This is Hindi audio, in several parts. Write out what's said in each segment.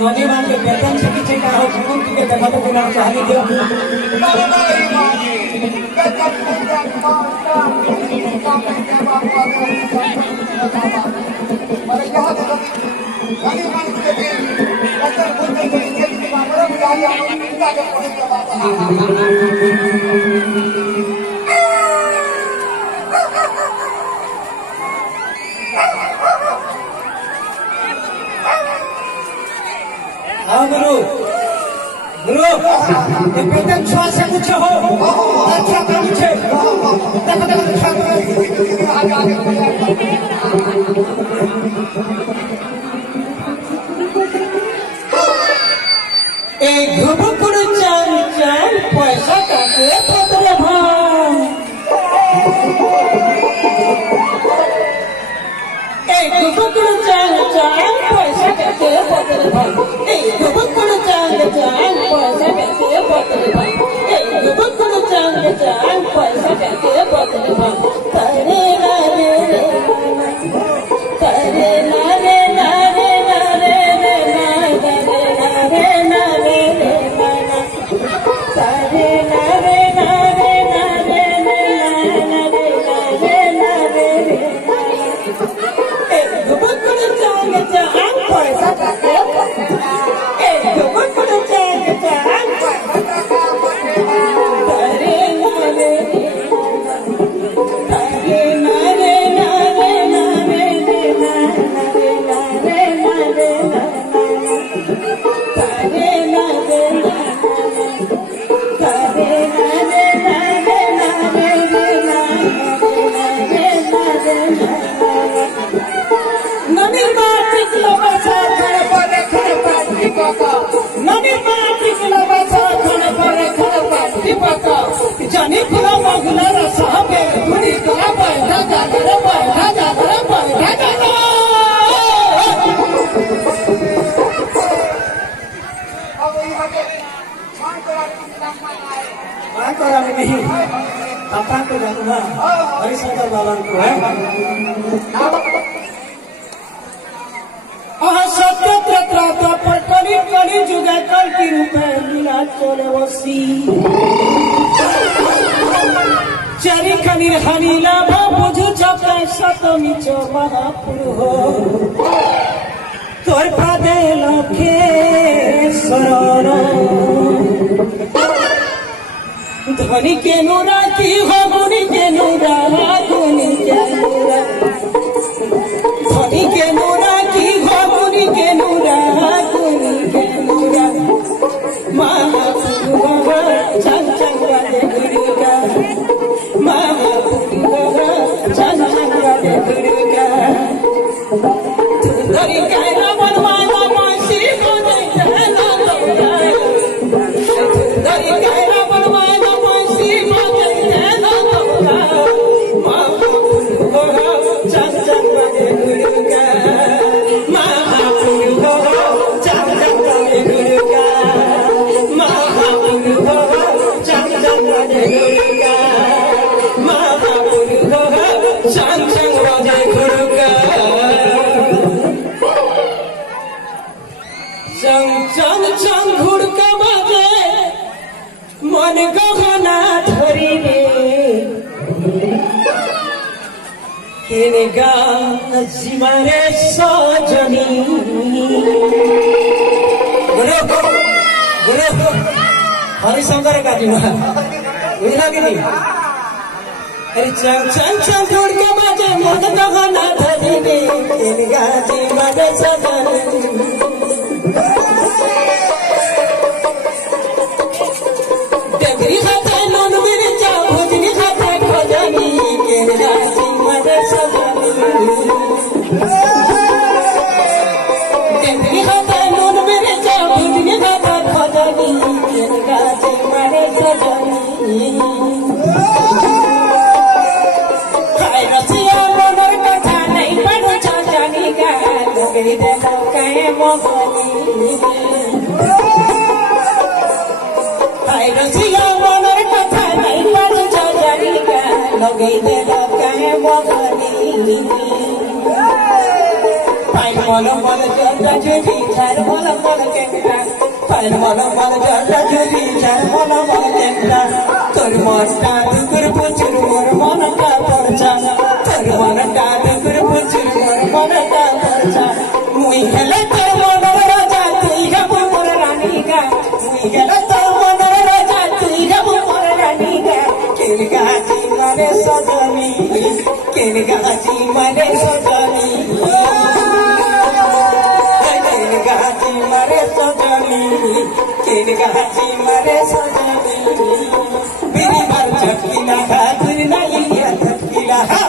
नौजवान के वेतन से पीछे का हो मुक्ति के देखा तो बिना चाहने दियो गुरु वेतन छुआ से कुछ हो अच्छा काम छे एक घुबुकुड़ चाल चाल पैसा काटे पतले भाई एक घुबुकुड़ चाल चाल पैसा काटे पतले भाई एक घुबुकुड़ चाल चाल पैसा काटे पतले भाई एक घुबुकुड़ चाल चाल पैसा काटे पतले भाई करे ना रे करे ना रे ना रे ना रे ना रे ना रे करे ना रे ना रे ना रे ना रे ना रे एक घुबुकुड़ चाल चाल पैसा काटे एक घुबुकुड़ चाल चाल करे ना रे करे ना रे ना रे ना रे ना रे ना रे करे ना रे करे ना रे ना रे ना रे नदी माटिक लबसा खड़े पड़े खड़े पाटी पका नदी माटिक लबसा खड़े पड़े खड़े पाटी पका जानी फुला मगला रसा पे बुढ़ी कला बैठा जा रे बैठा जा रे बैठा जा अब यहाँ के मान करा नहीं पापा को जानूंगा हरिशंकर बाबा को है सत्य त्रता पर कली कली जुगे कल की रूपे लीला चले वसी चरी खनी हनीला बुझु छपे सतमी चो महापुर हो तोर पदे लखे शरण धनी के नूरा की हो गुनी के नूरा गुनी के नूरा धनी के नूरा की हो गुनी के नूरा महापुरुष चल चल वाले दुर्गा महापुरुष चल चल वाले दुर्गा धरी कहना बनवाना मासी बोले कहना धरी कहना बनवाना मासी बोले कहना महापुरुष चल चल वाले दुर्गा महापुरुष चल चल वाले दुर्गा मन गहना धरी रे गा जीवरे सजनी हरिशंकर का जीवन बुझला कि नहीं अरे चल चल चल जोड़ के बाजे मन गहना धरी रे गा जीवरे सजनी Oh लगई दे कहे मोगनी हाय रसिया मनर कथा नहीं पारू जजरिका लगई दे कहे मोगनी फाइन मन मन जल्दा जुबी चार मन मन केंद्रा फाइन मन मन जल्दा जुबी चार मन मन केंद्रा तोर मनटा दुकुर पुचुर मोर मनटा परचा तोर मनटा दुकुर पुचुर मोर मनटा परचा मुई हेले तोर मनर राजा तुई हेबु मोर रानीगा मुई हेले तोर मनर राजा तुई हेबु मोर रानीगा केन गाजी मारे सजनी केन गाजी मारे सजनी गाजी मारे सजनी केन गाजी मारे सजनी बिरी बार झटकिला हा गुर नहीं लिया झटकिला हा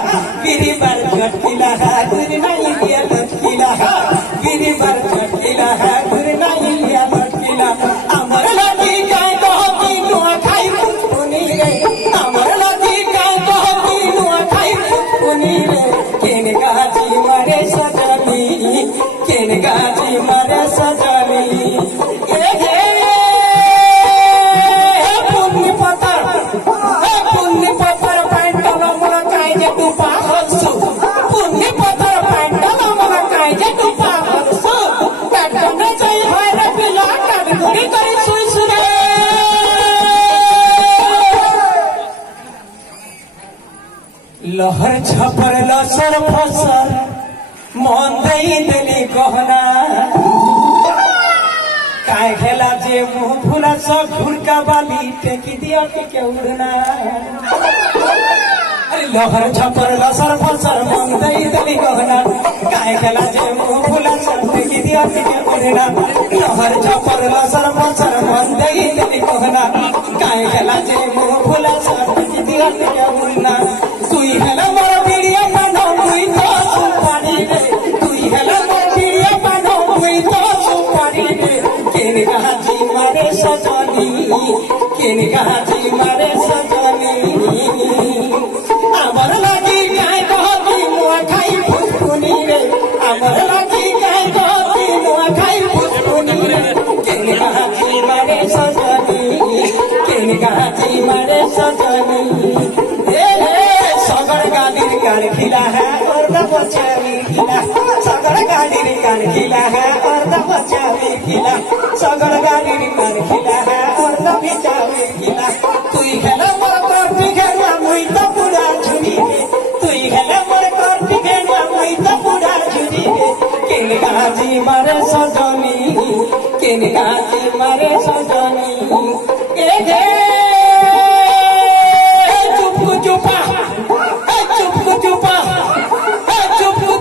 बिरी बार झटकिला हा गुर नहीं लिया झटकिला हा बिरी बार झटकिला हा गुर नहीं लिया झटकिला अमर लाठी काय कहती नुआ खाई पुनी रे अमर लाठी काय कहती नुआ खाई पुनी रे केन गाजी मारे सजनी केन गाजी मारे सजनी पुण्य पत्थर पैंटल मोर काय जे टुपा हसु पुण्य पत्थर पैंटल मोर काय जे टुपा हसु काटन जाई होय रे पिला काट गुडी करी सुई सुरे लहर छपर लसर फसर मन दई देली गहना काय खेला जे मुंह फुला सब घुरका बाली टेकी दिया के उड़ना अरे लहर छपर लसर फसर मन दई देली गहना काय खेला जे मुंह फुला सब टेकी दिया के उड़ना लहर छपर लसर फसर मन दई देली गहना काय खेला जे मुंह फुला सब टेकी दिया के उड़ना तुई हेला मोर बिड़िया पानो मुई तो सुपारी रे तुई हेला मोर बिड़िया पानो मुई तो सुपारी रे केन गाजी मारे सजनी केन गाजी मारे सजनी अमर लागी काय कहती मुआ खाई फुसफुनी रे अमर लागी काय कहती मुआ खाई फुसफुनी रे केन गाजी मारे सजनी केन गाजी मारे सजनी सगर गाड़ीर कान खिला है और दबचावी खिला सगर गाड़ीर कान खिला है और दबचावी खिला सगर गाड़ीर कान खिला है और दबचावी खिला तुई हेला मोर करती खेला मुई तो पूरा झुरी रे तुई हेला मोर करती खेला मुई तो पूरा झुरी रे केन गाजी मारे सजनी केन गाजी मारे सजनी ए हे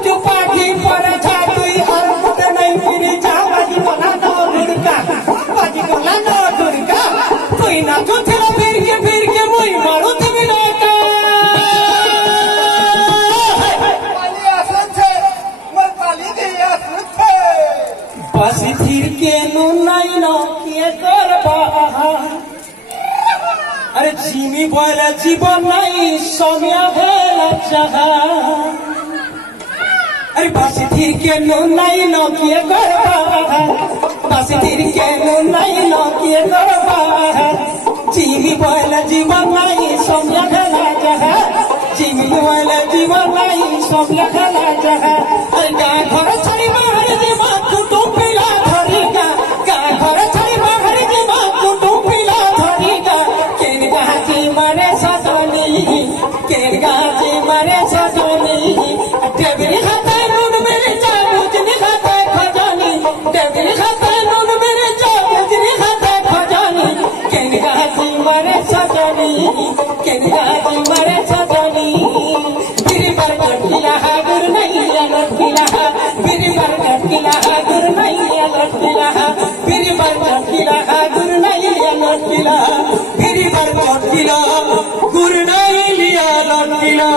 चुपा घी पर था तुई हर मुद नहीं फिर जा बाजी बोला नो दुर्गा तुई ना चुथला फिर के मुई मारू तुम लोका पाली आसन छे मोर पाली दे आसन छे बस धीर के नु नहीं नो के करबा अरे जीवी बोले जीवन नहीं सोनिया भेला चाहा अरे बासी थीर के नो नहीं नो किए करबा बासी थीर के नो नहीं नो किए करबा जीवी बोले जीवन नहीं सोनिया भेला चाहा जीवी बोले जीवन नहीं सोनिया भेला चाहा अरे का घर छड़ी बाहर जीवा कुटुंब पिला धरिका का घर छड़ी बाहर जीवा कुटुंब पिला धरिका केन गाजी मारे सजनी केन गाजी मारे सजनी देवी खाता नून मेरे चाबुजनी खाता खजानी देवी खाता नून मेरे चाबुजनी खाता खजानी केन गाजी मारे सजनी केन गाजी मारे सजनी बिरी पर झटकिला हा गुर नहीं लटकिला हा बिरी पर झटकिला हा गुर नहीं लटकिला हा बिरी पर झटकिला हा गुर नहीं लटकिला बिरी पर झटकिला गुर नहीं लिया लटकिला